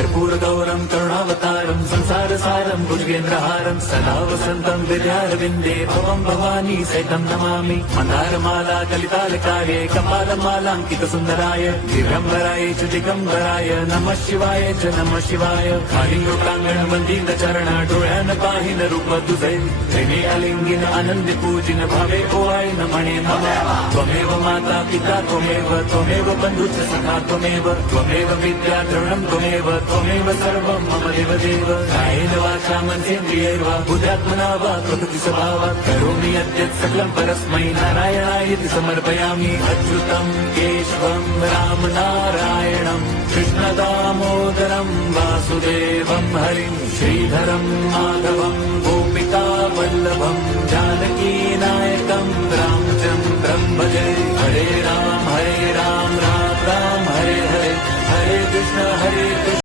कर्पूर गौरम करुणावतारम संसार सारम भुजगेंद्रहारम सदा वसंतम विद्यारविंदे भवम भवानी सहितं नमामि मंदारमाला कलितालकार्ये कपालमालांकित सुंदराय दिगंबराय च दिगंबराय नमः शिवाय च नमः शिवाय कालिंगोटांगण वंदित चरण डोळ्यान पाहिन रूप तुझे प्रेमे अलिंगिन आनंदी पूजिन भावे ओवाय नमणे नमः त्वमेव माता पिता त्वमेव बंधुश्च सखा त्वमेव विद्या द्रविणं त्वमेव सर्वं मम देवदेव कायेन वाचा मनसेन्द्रियैर्वा बुद्ध्यात्मना वा प्रकृति स्वभावात् करोमि यद्यत् सकलं परस्मै नारायणायति समर्पयामि अच्युतं केशवं राम नारायणं कृष्णदामोदरं वासुदेवं हरिं श्रीधरं माधवं गोपिका वल्लभं जानकी नायकं रामचन्द्रं भजे हरे राम राम राम हरे हरे हरे कृष्ण